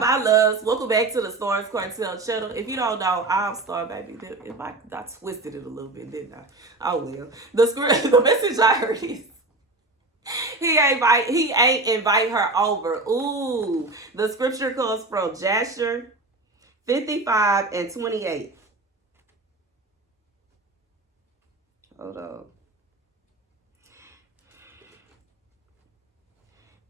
My loves, welcome back to the Starscartel channel. If you don't know, I'm Star Baby. If I twisted it a little bit, didn't I? I will. The message I heard is he ain't invite her over. Ooh, the scripture comes from Jasher 55 and 28. Hold on.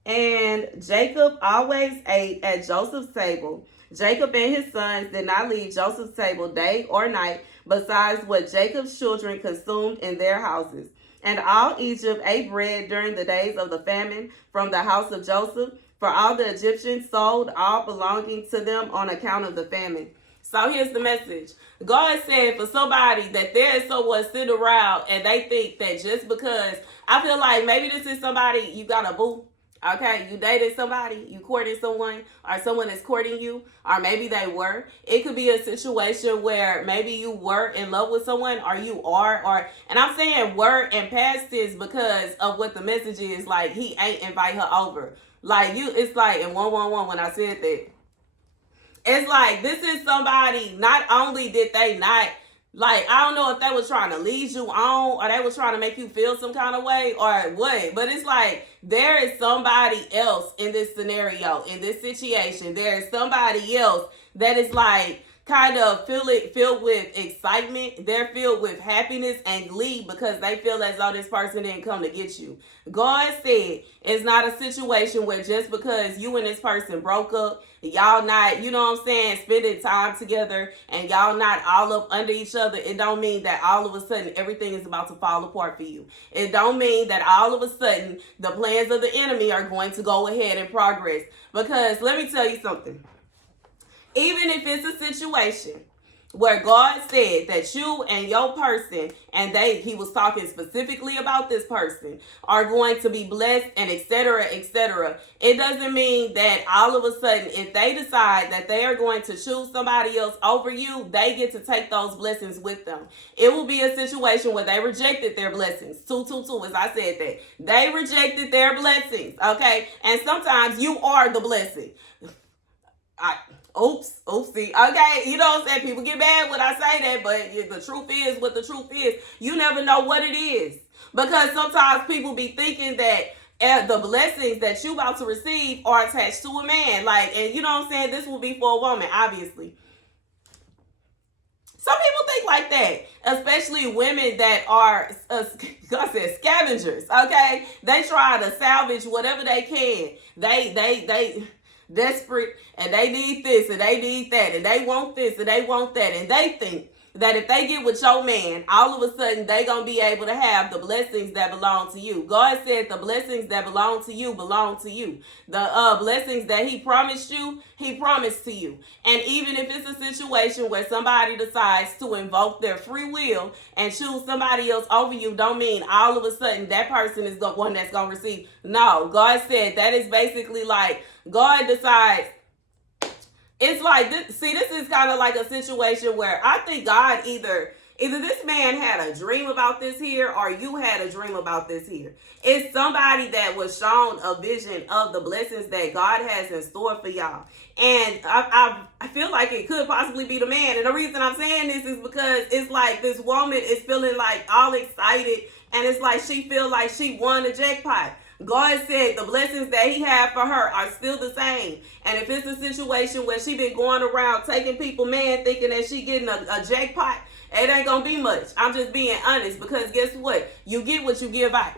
And Jacob always ate at Joseph's table. Jacob and his sons did not leave Joseph's table day or night, besides what Jacob's children consumed in their houses. And all Egypt ate bread during the days of the famine from the house of Joseph, for all the Egyptians sold all belonging to them on account of the famine. So here's the message. God said for somebody that there is someone sitting around and they think that just because, I feel like maybe this is somebody you got a boo. Okay, you dated somebody, you courted someone, or someone is courting you, or maybe they were. It could be a situation where maybe you were in love with someone, or you are, and I'm saying were and past tense because of what the message is. Like, he ain't invite her over. Like, it's like in 111 when I said that. It's like, this is somebody, not only did they not, like, I don't know if they were trying to lead you on or they were trying to make you feel some kind of way or what. But it's like there is somebody else in this scenario, in this situation. There is somebody else that is like kind of filled with excitement. They're filled with happiness and glee because they feel as though this person didn't come to get you. God said it's not a situation where just because you and this person broke up, y'all not, you know what I'm saying, spending time together and y'all not all up under each other, it don't mean that all of a sudden everything is about to fall apart for you. It don't mean that all of a sudden the plans of the enemy are going to go ahead and progress. Because let me tell you something. Even if it's a situation where God said that you and your person, and he was talking specifically about this person, are going to be blessed and etc., etc., it doesn't mean that all of a sudden, if they decide that they are going to choose somebody else over you, they get to take those blessings with them. It will be a situation where they rejected their blessings. 222, as I said that. They rejected their blessings, okay? And sometimes you are the blessing. Oopsie. Okay, you know what I'm saying? People get mad when I say that, but the truth is what the truth is. You never know what it is. Because sometimes people be thinking that the blessings that you about to receive are attached to a man. Like, and you know what I'm saying? This will be for a woman, obviously. Some people think like that, especially women that are, God said, scavengers, okay? They try to salvage whatever they can. They desperate, and they need this and they need that, and they want this and they want that, and they think that if they get with your man, all of a sudden they gonna be able to have the blessings that belong to you. God said the blessings that belong to you belong to you. The blessings that he promised you, he promised to you. And even if it's a situation where somebody decides to invoke their free will and choose somebody else over you, don't mean all of a sudden that person is the one that's gonna receive. No, God said that is basically like God decides. It's like this. See, this is kind of like a situation where I think God either this man had a dream about this here, or you had a dream about this here. It's somebody that was shown a vision of the blessings that God has in store for y'all. And I feel like it could possibly be the man. And the reason I'm saying this is because it's like this woman is feeling like all excited, and it's like she feel like she won the jackpot. God said the blessings that he had for her are still the same. And if it's a situation where she been going around taking people, man, thinking that she getting a jackpot, it ain't gonna be much. I'm just being honest, because guess what? You get what you give out.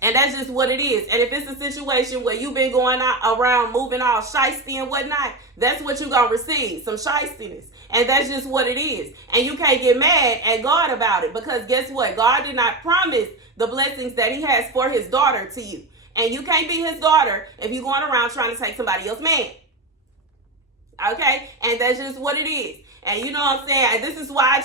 And that's just what it is. And if it's a situation where you've been going around moving all shiesty and whatnot, that's what you're going to receive, some shiestiness. And that's just what it is. And you can't get mad at God about it, because guess what? God did not promise the blessings that he has for his daughter to you. And you can't be his daughter if you're going around trying to take somebody else's man. Okay? And that's just what it is. And you know what I'm saying? This is why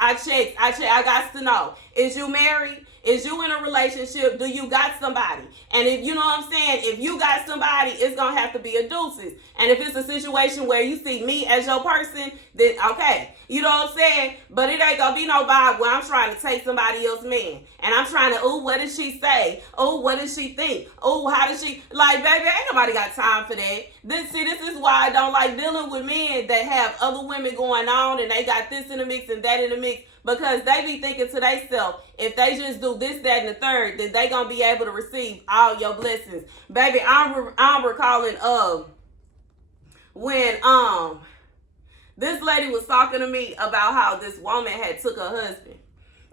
I got to know. Is you married? Is you in a relationship? Do you got somebody? And if you know what I'm saying, if you got somebody, it's gonna have to be a deuces. And if it's a situation where you see me as your person, then okay, you know what I'm saying. But it ain't gonna be no vibe where I'm trying to take somebody else's man, and I'm trying to, oh, what did she say? Oh, what did she think? Oh, how did she like, baby? Ain't nobody got time for that. This is why I don't like dealing with men that have other women going on, and they got this in the mix and that in the mix. Because they be thinking to themselves, if they just do this, that, and the third, then they gonna be able to receive all your blessings. Baby, I'm recalling when this lady was talking to me about how this woman had took her husband.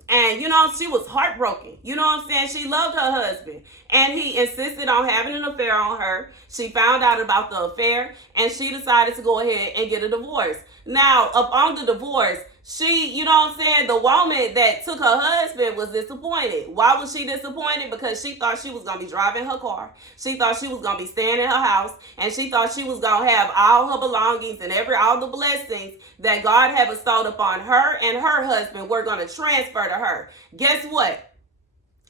And, you know, she was heartbroken. You know what I'm saying? She loved her husband. And he insisted on having an affair on her. She found out about the affair. And she decided to go ahead and get a divorce. Now, upon the divorce, she, you know what I'm saying, the woman that took her husband was disappointed. Why was she disappointed? Because she thought she was going to be driving her car. She thought she was going to be staying in her house. And she thought she was going to have all her belongings and all the blessings that God had bestowed upon her and her husband were going to transfer to her. Guess what?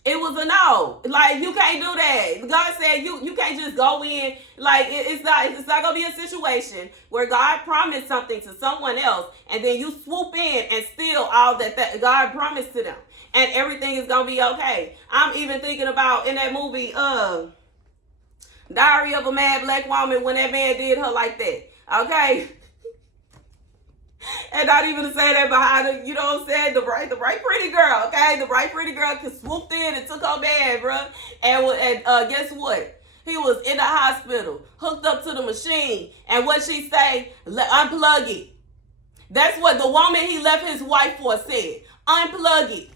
It was a no. Like, you can't do that. God said you can't just go in. Like, it's not gonna be a situation where God promised something to someone else and then you swoop in and steal all that God promised to them, and everything is gonna be okay. I'm even thinking about in that movie, Diary of a Mad Black Woman, when that man did her like that. Okay. And not even to say that behind her, you know what I'm saying? The bright pretty girl, okay? The bright pretty girl swooped in and took her man, bro. And guess what? He was in the hospital, hooked up to the machine. And what she say? Unplug it. That's what the woman he left his wife for said. Unplug it.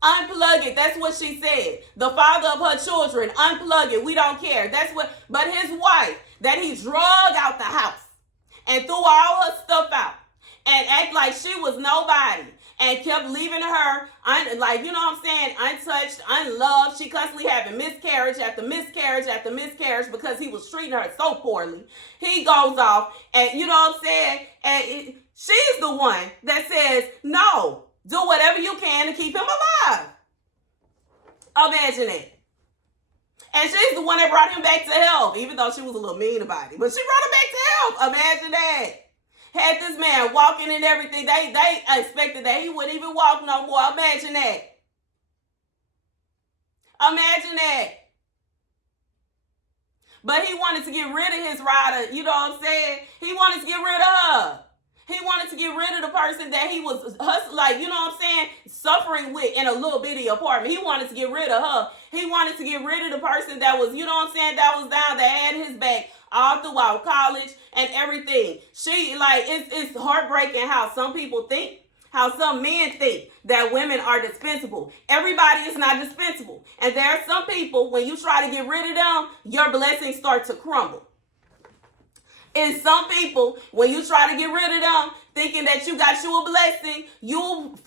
Unplug it. That's what she said. The father of her children, unplug it. We don't care. That's what, but his wife that he drug out the house and threw all her stuff out, and act like she was nobody, and kept leaving her, like, you know what I'm saying, untouched, unloved. She constantly having miscarriage after miscarriage after miscarriage because he was treating her so poorly. He goes off, and you know what I'm saying, and she's the one that says, no, do whatever you can to keep him alive. Imagine it. And she's the one that brought him back to health, even though she was a little mean about it. But she brought him back to health. Imagine that. Had this man walking and everything. They expected that he wouldn't even walk no more. Imagine that. Imagine that. But he wanted to get rid of his rider. You know what I'm saying? He wanted to get rid of her. He wanted to get rid of the person that he was like, you know what I'm saying, suffering with in a little bitty apartment. He wanted to get rid of her. He wanted to get rid of the person that was, you know what I'm saying, that was down, that had his back all throughout college and everything. She, like, it's heartbreaking how some people think, how some men think that women are dispensable. Everybody is not dispensable. And there are some people, when you try to get rid of them, your blessings start to crumble. And some people, when you try to get rid of them, thinking that you got you a blessing, you'll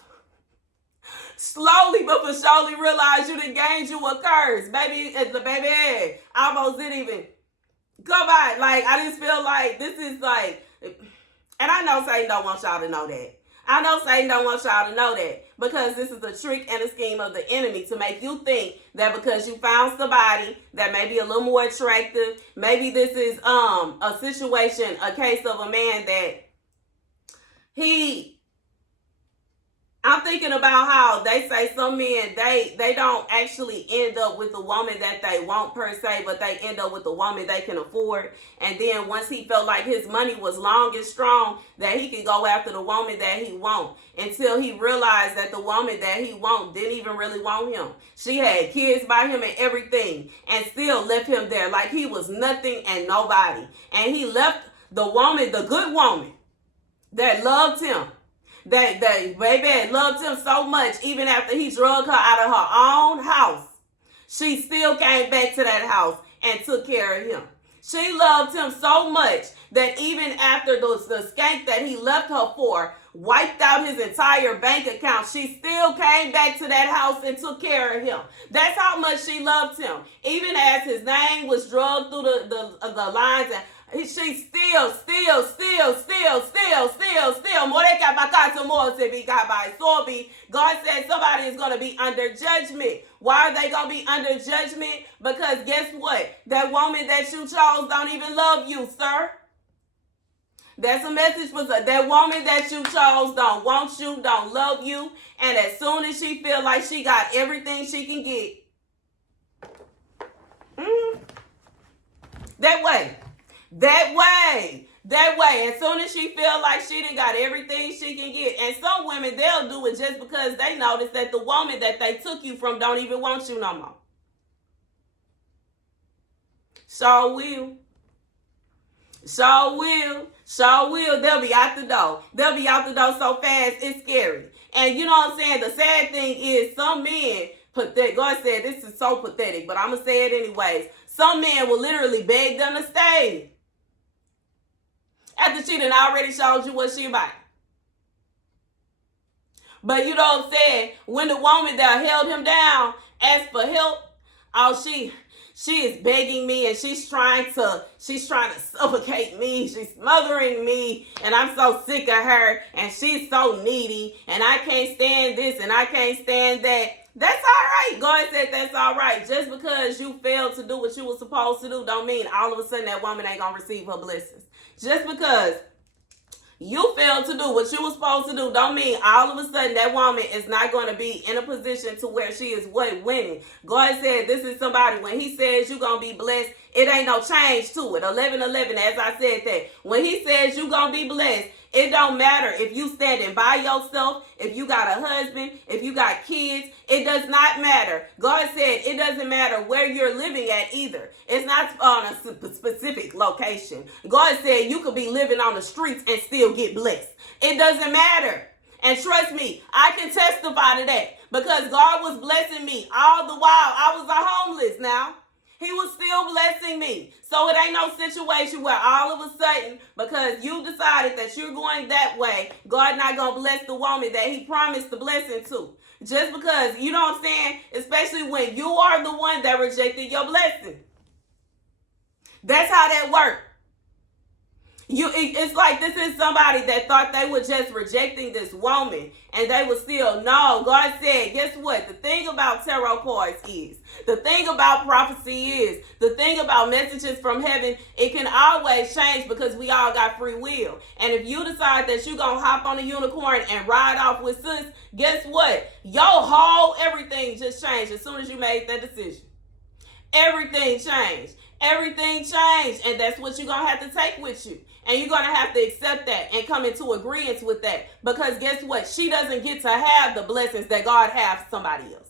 slowly but for surely realize you done gained you a curse. Baby, I almost didn't even come by. Like, I just feel like this is like, and I know Satan don't want y'all to know that. I know Satan don't want y'all to know that, because this is a trick and a scheme of the enemy to make you think that because you found somebody that may be a little more attractive, maybe this is a situation, a case of a man that I'm thinking about how they say some men, they don't actually end up with the woman that they want per se, but they end up with the woman they can afford. And then once he felt like his money was long and strong, that he could go after the woman that he want, until he realized that the woman that he want didn't even really want him. She had kids by him and everything, and still left him there like he was nothing and nobody. And he left the woman, the good woman that loved him, that baby loved him so much, even after he drug her out of her own house, she still came back to that house and took care of him. She loved him so much that even after the skank that he left her for wiped out his entire bank account, she still came back to that house and took care of him. That's how much she loved him. Even as his name was drugged through the lines, She's still. God said somebody is going to be under judgment. Why are they going to be under judgment? Because guess what? That woman that you chose don't even love you, sir. That's a message for that woman that you chose don't want you, don't love you, and as soon as she feel like she got everything she can get, that way. As soon as she feel like she done got everything she can get, and some women, they'll do it just because they notice that the woman that they took you from don't even want you no more. Sure will. They'll be out the door. So fast, it's scary. And you know what I'm saying? The sad thing is some men, God said this is so pathetic, but I'm going to say it anyways. Some men will literally beg them to stay after she done already showed you what she about. But you know what I'm saying? When the woman that held him down asked for help, she is begging me, and she's trying to suffocate me. She's smothering me, and I'm so sick of her, and she's so needy, and I can't stand this, and I can't stand that. That's all right. God said that's all right. Just because you failed to do what you were supposed to do don't mean all of a sudden that woman ain't going to receive her blessings. Just because you failed to do what you were supposed to do don't mean all of a sudden that woman is not going to be in a position to where she is winning. God said this is somebody, when he says you're going to be blessed, it ain't no change to it. 11:11, as I said that. When he says you're going to be blessed, it don't matter if you standing by yourself, if you got a husband, if you got kids. It does not matter. God said it doesn't matter where you're living at either. It's not on a specific location. God said you could be living on the streets and still get blessed. It doesn't matter. And trust me, I can testify to that because God was blessing me all the while I was a homeless now. He was still blessing me. So it ain't no situation where all of a sudden, because you decided that you're going that way, God not going to bless the woman that he promised the blessing to. Just because, you know what I'm saying? Especially when you are the one that rejected your blessing. That's how that works. It's like this is somebody that thought they were just rejecting this woman and they were still, no. God said, guess what? The thing about tarot cards is, the thing about prophecy is, the thing about messages from heaven, it can always change because we all got free will. And if you decide that you're going to hop on a unicorn and ride off with sis, guess what? Your whole everything just changed as soon as you made that decision. Everything changed. And that's what you're going to have to take with you. And you're going to have to accept that and come into agreement with that. Because guess what? She doesn't get to have the blessings that God has for somebody else.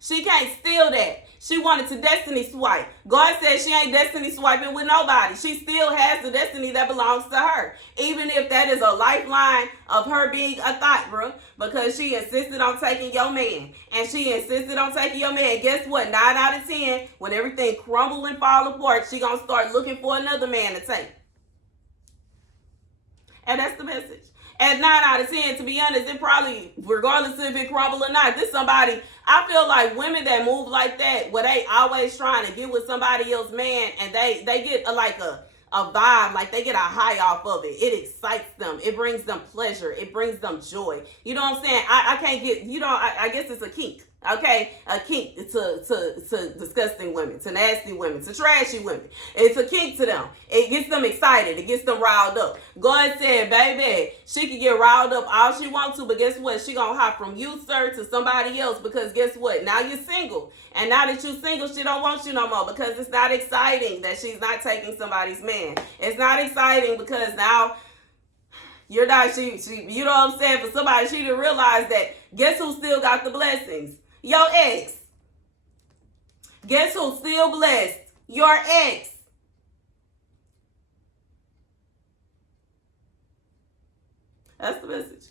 She can't steal that. She wanted to destiny swipe. God said she ain't destiny swiping with nobody. She still has the destiny that belongs to her. Even if that is a lifeline of her being a thought, bro. Because she insisted on taking your man. And she insisted on taking your man. Guess what? 9 out of 10, when everything crumble and fall apart, she going to start looking for another man to take. And that's the message. At 9 out of 10, to be honest, it probably, regardless if it crumble or not, this somebody, I feel like women that move like that, where they always trying to get with somebody else's man, and they get a vibe, like they get a high off of it. It excites them. It brings them pleasure. It brings them joy. You know what I'm saying? I can't get, I guess it's a kink. Okay, a kink to disgusting women, to nasty women, to trashy women. It's a kink to them. It gets them excited. It gets them riled up. God said, baby, she can get riled up all she wants to, but guess what? She gonna hop from you, sir, to somebody else because guess what? Now you're single. And now that you're single, she don't want you no more because it's not exciting that she's not taking somebody's man. It's not exciting because now you're not, she you know what I'm saying? For somebody, she didn't realize that guess who still got the blessings? Your ex. Guess who's still blessed? Your ex. That's the message.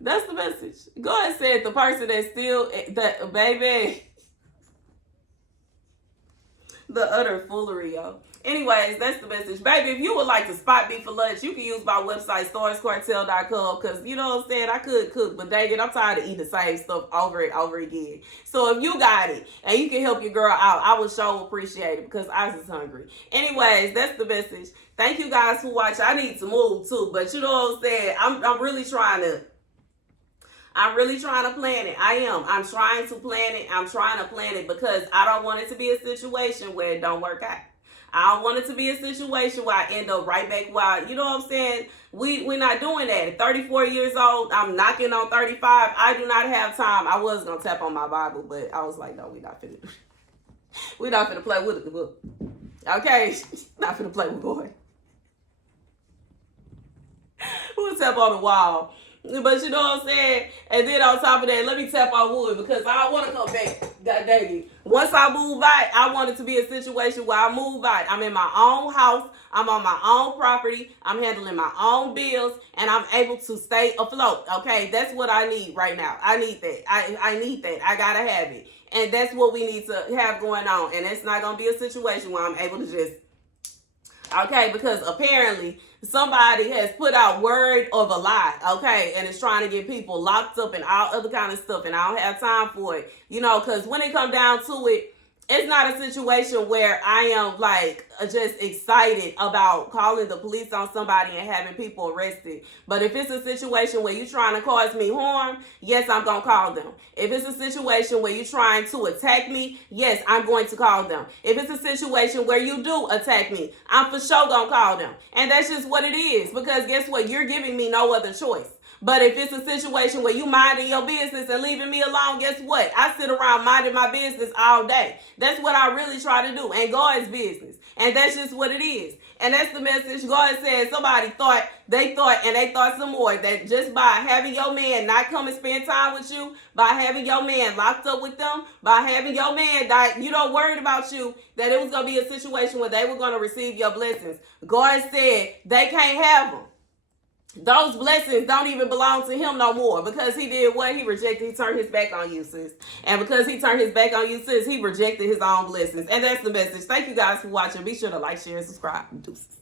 That's the message. God said the person that's still, that baby. The utter foolery, yo. Anyways, that's the message. Baby, if you would like to spot me for lunch, you can use my website, Starscartel.com, because, you know what I'm saying, I could cook, but dang it, I'm tired of eating the same stuff over and over again. So if you got it, and you can help your girl out, I would sure appreciate it, because I was hungry. Anyways, that's the message. Thank you guys for watching. I need to move, too, but you know what I'm saying, I'm really trying to plan it. I am. I'm trying to plan it. I'm trying to plan it because I don't want it to be a situation where it don't work out. I don't want it to be a situation where I end up right back where, you know what I'm saying? We're not doing that. At 34 years old, I'm knocking on 35. I do not have time. I was going to tap on my Bible, but I was like, no, we're not finna play with the book. Okay? Not finna play with boy. We'll tap on the wall. But you know what I'm saying? And then on top of that, let me tap on wood because I don't want to come back. God dang it. Once I move out, I want it to be a situation where I move out. I'm in my own house. I'm on my own property. I'm handling my own bills. And I'm able to stay afloat. Okay? That's what I need right now. I need that. I need that. I got to have it. And that's what we need to have going on. And it's not going to be a situation where I'm able to just... Okay? Because apparently... somebody has put out word of a lie, okay, and it's trying to get people locked up and all other kind of stuff, and I don't have time for it, you know, because when it comes down to it, it's not a situation where I am like just excited about calling the police on somebody and having people arrested. But if it's a situation where you're trying to cause me harm, yes, I'm going to call them. If it's a situation where you're trying to attack me, yes, I'm going to call them. If it's a situation where you do attack me, I'm for sure going to call them. And that's just what it is, because guess what? You're giving me no other choice. But if it's a situation where you minding your business and leaving me alone, guess what? I sit around minding my business all day. That's what I really try to do. And God's business. And that's just what it is. And that's the message. God said somebody thought some more. That just by having your man not come and spend time with you, by having your man locked up with them, by having your man that you don't worried about you, that it was going to be a situation where they were going to receive your blessings. God said they can't have them. Those blessings don't even belong to him no more because he did what? He rejected. He turned his back on you, sis. And because he turned his back on you, sis, he rejected his own blessings. And that's the message. Thank you guys for watching. Be sure to like, share, and subscribe. Deuces.